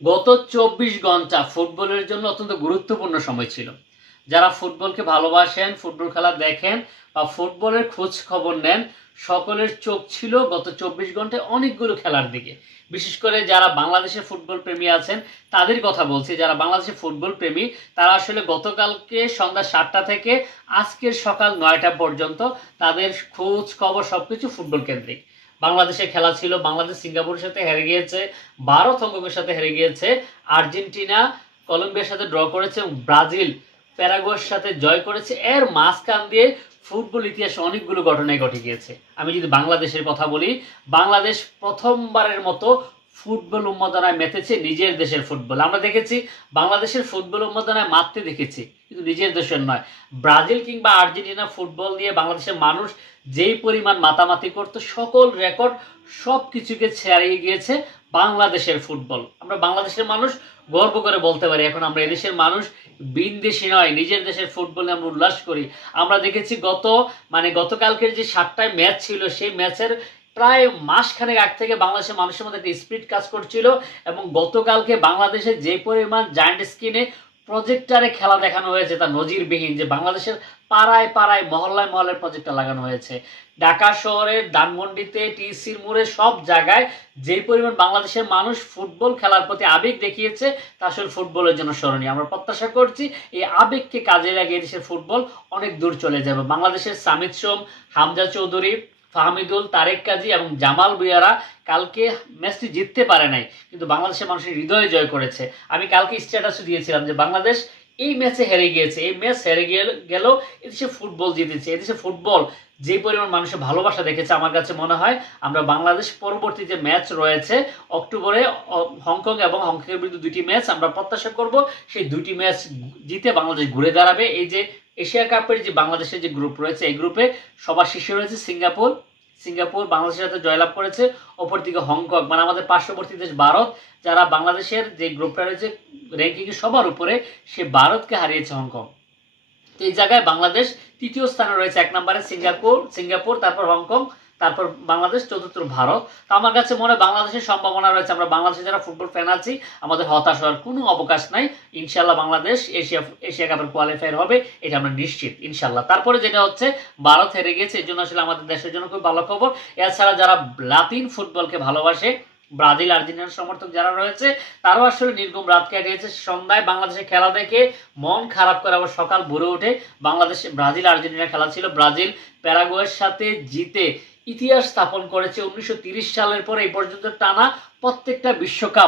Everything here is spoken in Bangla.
গত ২৪ ঘন্টা ফুটবলের জন্য অত্যন্ত গুরুত্বপূর্ণ সময় ছিল। যারা ফুটবলকে ভালোবাসেন, ফুটবল খেলা দেখেন বা ফুটবলের খোঁজ খবর নেন, সকলের চোখ ছিল গত ২৪ ঘন্টায় অনেকগুলো খেলার দিকে। বিশেষ করে যারা বাংলাদেশের ফুটবল প্রেমী আছেন তাদের কথা বলছি। যারা বাংলাদেশের ফুটবল প্রেমী তারা আসলে গতকালকে সন্ধ্যা ৭টা থেকে আজকের সকাল ৯টা পর্যন্ত তাদের খোঁজ খবর সবকিছু ফুটবল কেন্দ্রিক। বাংলাদেশের খেলা ছিল, বাংলাদেশ সিঙ্গাপুরের সাথে হেরে গিয়েছে, ভারত হংকংয়ের সাথে হেরে গিয়েছে, আর্জেন্টিনা কলম্বিয়ার সাথে ড্র করেছে এবং ব্রাজিল প্যারাগুয়ের সাথে জয় করেছে। এর মাঝখান দিয়ে ফুটবল ইতিহাসে অনেকগুলো ঘটনাই ঘটে গিয়েছে। আমি যদি বাংলাদেশের কথা বলি, বাংলাদেশ প্রথমবারের মতো ফুটবল উন্মাদনায় মেতেছে নিজের দেশের ফুটবল। আমরা দেখেছি বাংলাদেশের ফুটবল উন্মাদনায় মাততে দেখেছি, কিন্তু নিজের দেশের নয়। ব্রাজিল কিংবা আর্জেন্টিনা ফুটবল নিয়ে বাংলাদেশের মানুষ যেই পরিমাণ মাতামাতি করতো, সকল রেকর্ড সব কিছুকে ছাড়িয়ে গিয়েছে বাংলাদেশের ফুটবল। আমরা বাংলাদেশের মানুষ গর্ব করে বলতে পারি এখন আমরা এদেশের মানুষ বিনদেশি নয়, নিজের দেশের ফুটবলে আমরা উল্লাস করি। আমরা দেখেছি গতকালকের যে ৭টায় ম্যাচ ছিল, সেই ম্যাচের প্রায় মাসখানেক আগ থেকে বাংলাদেশের মানুষের মধ্যে একটা স্পিরিট কাজ করছিল এবং গতকালকে বাংলাদেশে যে পরিমাণ জায়ান্ট স্ক্রিনে প্রজেক্টারে খেলা দেখানো হয়েছে তা নজিরবিহীন। যে বাংলাদেশের পাড়ায় পাড়ায় মহল্লায় মহল্লায় প্রজেক্টর লাগানো হয়েছে, ঢাকা শহরের ধানমন্ডিতে, টিসির মোড়ে, সব জায়গায় যে পরিমাণ বাংলাদেশের মানুষ ফুটবল খেলার প্রতি আবেগ দেখিয়েছে তা আসলে ফুটবলের জন্য স্মরণীয়। আমরা প্রত্যাশা করছি এই আবেগকে কাজে লাগিয়ে দেশের ফুটবল অনেক দূর চলে যাবে। বাংলাদেশের সামিদ সোম, হামজা চৌধুরী, ফাহমিদুল, তারেক কাজী এবং জামাল ভুঁইয়ারা কালকে ম্যাচটি জিততে পারে নাই, কিন্তু বাংলাদেশের মানুষের হৃদয়ে জয় করেছে। আমি কালকে স্ট্যাটাসে দিয়েছিলাম যে বাংলাদেশ এই ম্যাচে হেরে গিয়েছে, এই ম্যাচ হেরে গেলেও এদেশে ফুটবল জিতেছে। এদেশে ফুটবল যে পরিমাণ মানুষের ভালোবাসা দেখেছে, আমার কাছে মনে হয় আমরা বাংলাদেশ পরবর্তী যে ম্যাচ রয়েছে অক্টোবরে হংকং এবং হংকংয়ের বিরুদ্ধে 2টি ম্যাচ আমরা প্রত্যাশা করব সেই 2টি ম্যাচ জিতে বাংলাদেশ ঘুরে দাঁড়াবে। এই যে এশিয়া কাপের যে বাংলাদেশের যে গ্রুপ রয়েছে, এই গ্রুপে সবার শীর্ষে রয়েছে সিঙ্গাপুর। সিঙ্গাপুর বাংলাদেশের সাথে জয়লাভ করেছে। অপরদিকে হংকং আমাদের পার্শ্ববর্তী দেশ ভারত, যারা বাংলাদেশের যে গ্রুপটা রয়েছে র্যাঙ্কিংয়ে সবার উপরে, সে ভারতকে হারিয়েছে হংকং। তো এই জায়গায় বাংলাদেশ তৃতীয় স্থানে রয়েছে, 1 নম্বরে সিঙ্গাপুর, তারপর হংকং, তারপর বাংলাদেশ, চতুর্থ ভারত। তো আমার কাছে মনে হয় বাংলাদেশের সম্ভাবনা রয়েছে। আমরা বাংলাদেশে যারা ফুটবল ফ্যান আছি আমাদের হতাশ হওয়ার কোনো অবকাশ নাই। ইনশাল্লাহ বাংলাদেশ এশিয়া কাপের কোয়ালিফায়ার হবে, এটা আমরা নিশ্চিত ইনশাল্লাহ। তারপরে যেটা হচ্ছে ভারত হেরে গেছে, এই জন্য আসলে আমাদের দেশের জন্য খুব ভালো খবর। এছাড়া যারা লাতিন ফুটবলকে ভালোবাসে, ব্রাজিল আর্জেন্টিনার সমর্থক যারা রয়েছে, তারাও আসলে নির্ঘুম রাত কাটিয়েছে। সন্ধ্যায় বাংলাদেশের খেলা দেখে মন খারাপ করে আবার সকাল ভোরে উঠে বাংলাদেশে ব্রাজিল আর্জেন্টিনার খেলা ছিল। ব্রাজিল প্যারাগুয়ের সাথে জিতে ইতিহাস স্থাপন করেছে। 1930 সালের পরে এই পর্যন্ত টানা প্রত্যেকটা বিশ্বকাপ